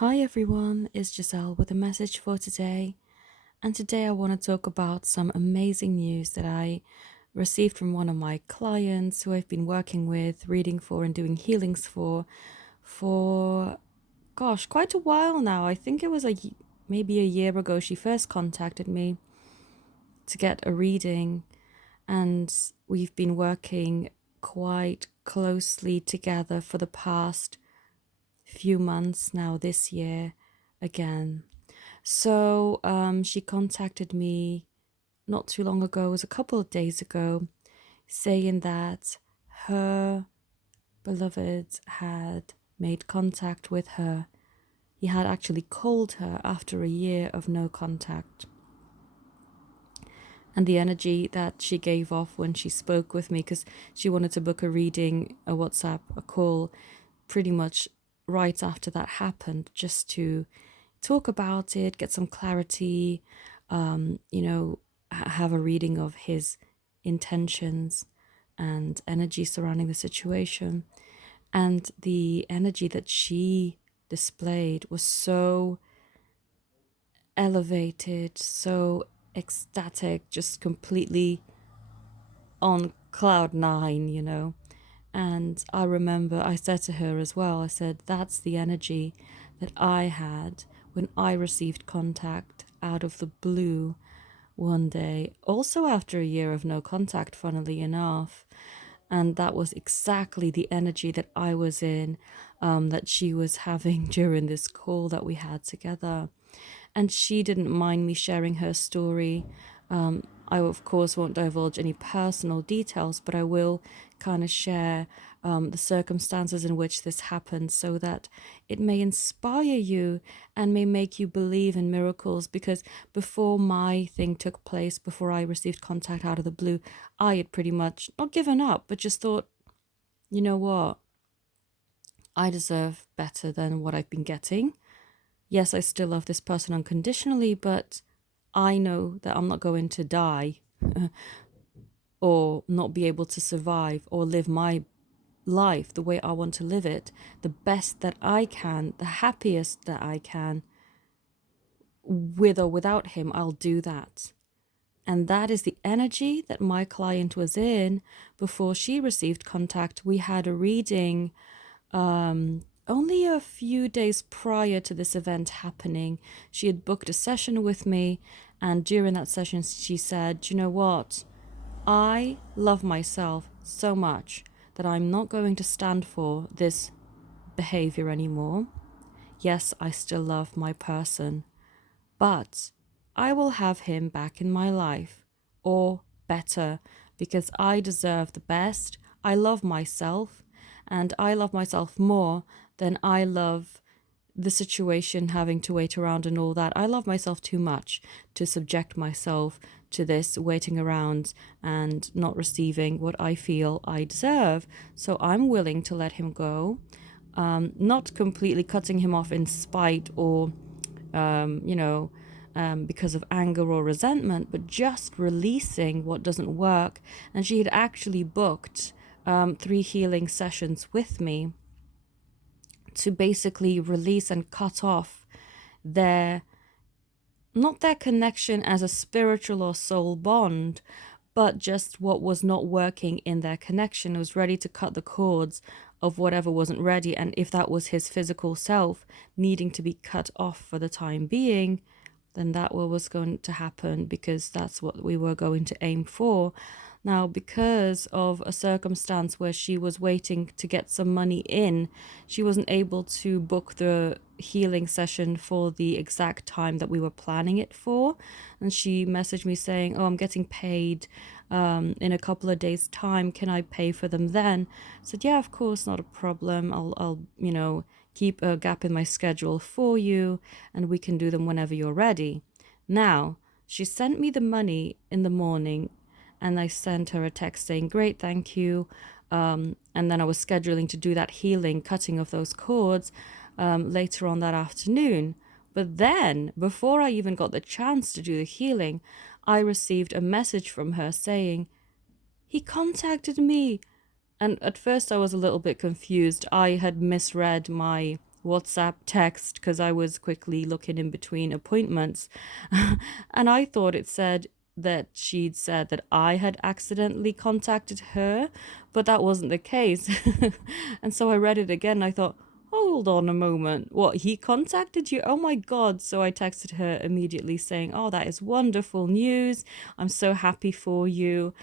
Hi everyone, it's Giselle with a message for today. And today I want to talk about some amazing news that I received from one of my clients who I've been working with, reading for, and doing healings for quite a while now. I think it was maybe a year ago she first contacted me to get a reading, and we've been working quite closely together for the past few months now this year again. So she contacted me not too long ago, it was a couple of days ago, saying that her beloved had made contact with her. He had actually called her after a year of no contact. And the energy that she gave off when she spoke with me, because she wanted to book a reading, a WhatsApp, a call, pretty much right after that happened, just to talk about it, get some clarity, have a reading of his intentions and energy surrounding the situation. And the energy that she displayed was so elevated, so ecstatic, just completely on cloud nine. And I remember I said to her as well, I said, that's the energy that I had when I received contact out of the blue one day, also after a year of no contact, funnily enough. And that was exactly the energy that I was in, that she was having during this call that we had together. And she didn't mind me sharing her story. I, of course, won't divulge any personal details, but I will kind of share the circumstances in which this happened so that it may inspire you and may make you believe in miracles. Because before my thing took place, before I received contact out of the blue, I had pretty much not given up, but just thought, you know what? I deserve better than what I've been getting. Yes, I still love this person unconditionally, but I know that I'm not going to die or not be able to survive or live my life the way I want to live it, the best that I can, the happiest that I can, with or without him, I'll do that. And that is the energy that my client was in before she received contact. We had a reading only a few days prior to this event happening. She had booked a session with me, and during that session, she said, you know what? I love myself so much that I'm not going to stand for this behavior anymore. Yes, I still love my person, but I will have him back in my life, or better, because I deserve the best. I love myself, and I love myself more than I love the situation, having to wait around and all that. I love myself too much to subject myself to this waiting around and not receiving what I feel I deserve. So I'm willing to let him go, not completely cutting him off in spite or, because of anger or resentment, but just releasing what doesn't work. And she had actually booked 3 healing sessions with me to basically release and cut off their, not their connection as a spiritual or soul bond, but just what was not working in their connection. It was ready to cut the cords of whatever wasn't ready. And if that was his physical self needing to be cut off for the time being, then that was going to happen, because that's what we were going to aim for. Now, because of a circumstance where she was waiting to get some money in, she wasn't able to book the healing session for the exact time that we were planning it for. And she messaged me saying, oh, I'm getting paid in a couple of days' time. Can I pay for them then? I said, yeah, of course, not a problem. I'll keep a gap in my schedule for you, and we can do them whenever you're ready. Now, she sent me the money in the morning, and I sent her a text saying, great, thank you. And then I was scheduling to do that healing, cutting of those cords later on that afternoon. But then, before I even got the chance to do the healing, I received a message from her saying, he contacted me. And at first I was a little bit confused. I had misread my WhatsApp text because I was quickly looking in between appointments. And I thought it said that she'd said that I had accidentally contacted her, but that wasn't the case. And so I read it again and I thought, hold on a moment. What, he contacted you? Oh my God. So I texted her immediately saying, oh, that is wonderful news. I'm so happy for you.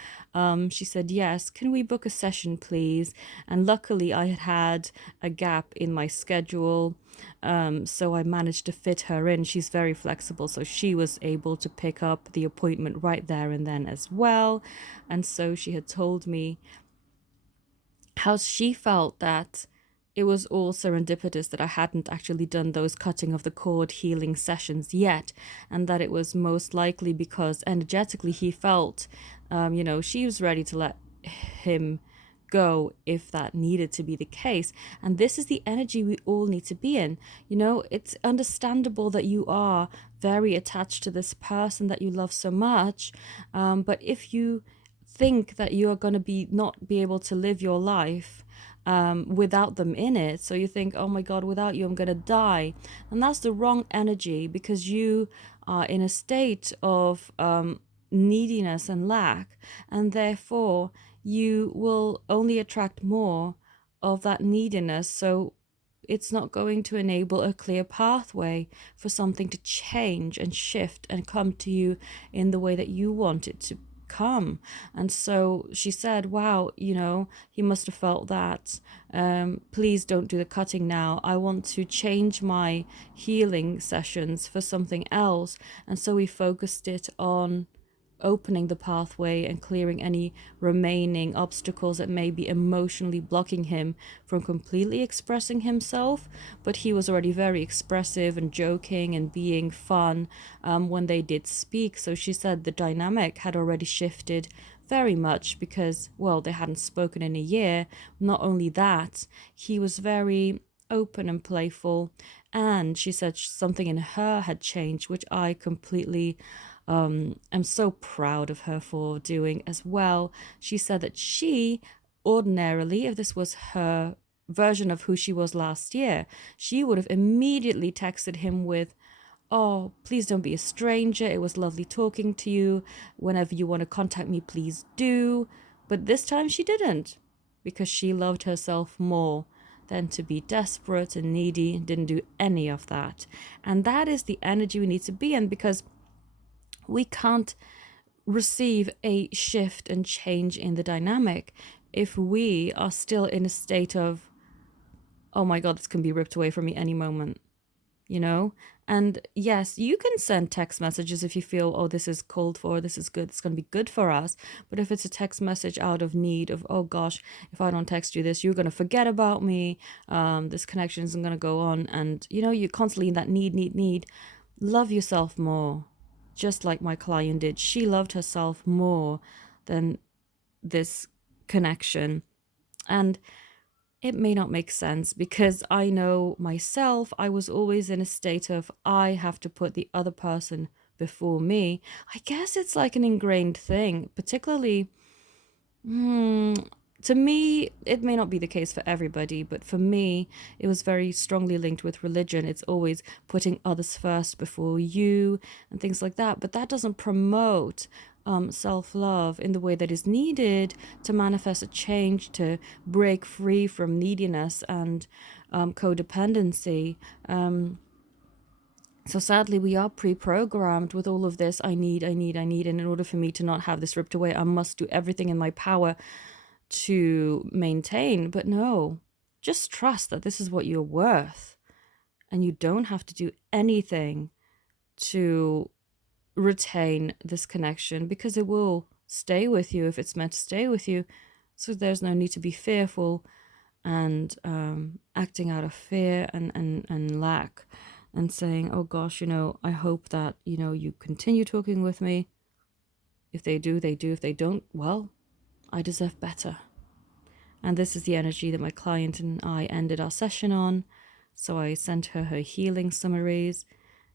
She said, yes, can we book a session, please? And luckily, I had had a gap in my schedule. So I managed to fit her in. She's very flexible. So she was able to pick up the appointment right there and then as well. And so she had told me how she felt that it was all serendipitous that I hadn't actually done those cutting of the cord healing sessions yet, and that it was most likely because energetically he felt, she was ready to let him go if that needed to be the case. And this is the energy we all need to be in. It's understandable that you are very attached to this person that you love so much, but if you think that you are going to not be able to live your life without them in it, so you think, oh my God, without you I'm going to die, and that's the wrong energy, because you are in a state of neediness and lack, and therefore you will only attract more of that neediness. So it's not going to enable a clear pathway for something to change and shift and come to you in the way that you want it to come. And so she said, wow, he must have felt that. Please don't do the cutting now. I want to change my healing sessions for something else. And so we focused it on opening the pathway and clearing any remaining obstacles that may be emotionally blocking him from completely expressing himself. But he was already very expressive and joking and being fun when they did speak. So she said the dynamic had already shifted very much because, well, they hadn't spoken in a year. Not only that, he was very open and playful. And she said something in her had changed, which I completely am so proud of her for doing as well. She said that she ordinarily, if this was her version of who she was last year, she would have immediately texted him with, oh, please don't be a stranger. It was lovely talking to you. Whenever you want to contact me, please do. But this time she didn't, because she loved herself more than to be desperate and needy, and didn't do any of that. And that is the energy we need to be in, because we can't receive a shift and change in the dynamic if we are still in a state of, oh my God, this can be ripped away from me any moment, you know? And yes, you can send text messages if you feel, oh, this is called for, this is good, it's going to be good for us. But if it's a text message out of need of, oh gosh, if I don't text you this, you're going to forget about me, this connection isn't going to go on. And, you're constantly in that need. Love yourself more. Just like my client did. She loved herself more than this connection. And it may not make sense, because I know myself, I was always in a state of, I have to put the other person before me. I guess it's like an ingrained thing, particularly, to me, it may not be the case for everybody, but for me, it was very strongly linked with religion. It's always putting others first before you and things like that. But that doesn't promote self-love in the way that is needed to manifest a change, to break free from neediness and codependency. So sadly, we are pre-programmed with all of this. I need. And in order for me to not have this ripped away, I must do everything in my power to maintain. But no, just trust that this is what you're worth, and you don't have to do anything to retain this connection, because it will stay with you if it's meant to stay with you. So there's no need to be fearful and acting out of fear and lack, and saying, oh gosh, I hope that you continue talking with me. If they do, they do. If they don't, well, I deserve better. And this is the energy that my client and I ended our session on. So I sent her healing summaries,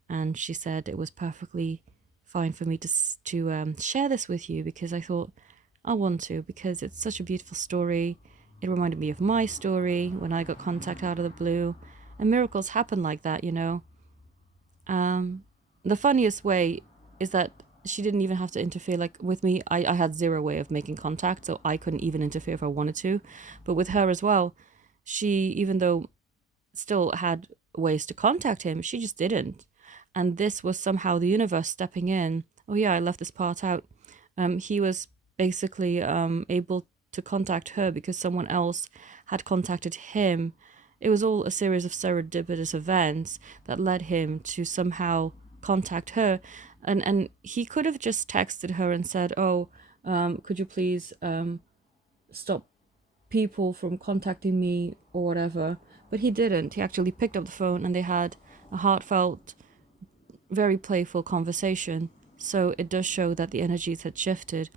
and she said it was perfectly fine for me to share this with you, because I thought I want to, because it's such a beautiful story. It reminded me of my story when I got contact out of the blue, And miracles happen like that, you know. Um, the funniest way is that she didn't even have to interfere. Like with me, I had zero way of making contact, so I couldn't even interfere if I wanted to. But with her as well, she, even though still had ways to contact him, she just didn't. And this was somehow the universe stepping in. Oh yeah, I left this part out. He was basically able to contact her because someone else had contacted him. It was all a series of serendipitous events that led him to somehow contact her. And he could have just texted her and said, oh, could you please stop people from contacting me or whatever. But he didn't. He actually picked up the phone and they had a heartfelt, very playful conversation. So it does show that the energies had shifted.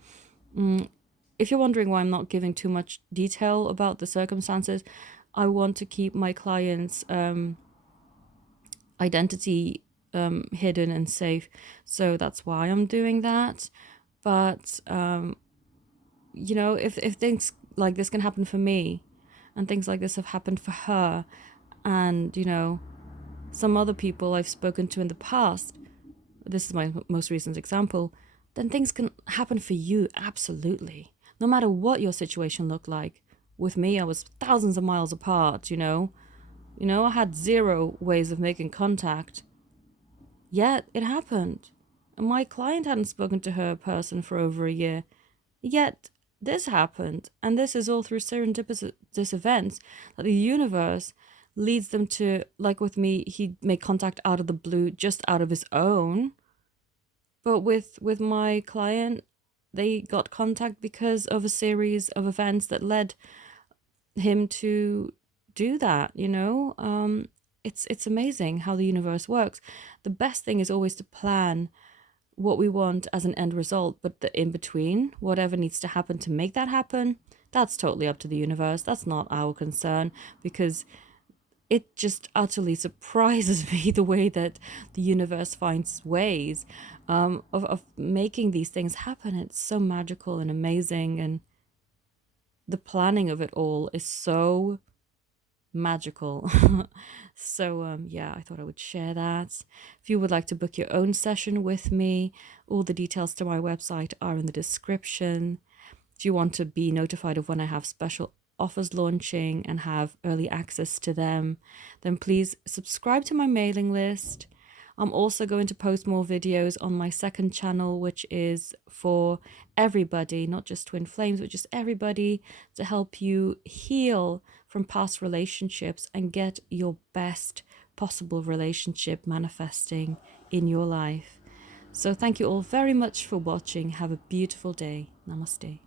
If you're wondering why I'm not giving too much detail about the circumstances, I want to keep my clients' identity hidden and safe. So that's why I'm doing that. But you know, if things like this can happen for me, and things like this have happened for her, and you know, some other people I've spoken to in the past, this is my most recent example, then things can happen for you absolutely, no matter what your situation looked like. With me, I was thousands of miles apart, you know. I had zero ways of making contact, yet it happened. And my client hadn't spoken to her person for over a year. Yet this happened, and this is all through serendipitous events that the universe leads them to. Like with me, he made contact out of the blue, just out of his own. But with my client, they got contact because of a series of events that led him to do that. It's amazing how the universe works. The best thing is always to plan what we want as an end result, but the in between, whatever needs to happen to make that happen, that's totally up to the universe. That's not our concern, because it just utterly surprises me the way that the universe finds ways of making these things happen. It's so magical and amazing, and the planning of it all is so magical. So yeah, I thought I would share that. If you would like to book your own session with me, all the details to my website are in the description. If you want to be notified of when I have special offers launching and have early access to them, then please subscribe to my mailing list. I'm also going to post more videos on my second channel, which is for everybody, not just twin flames, but just everybody, to help you heal from past relationships and get your best possible relationship manifesting in your life. So thank you all very much for watching. Have a beautiful day. Namaste.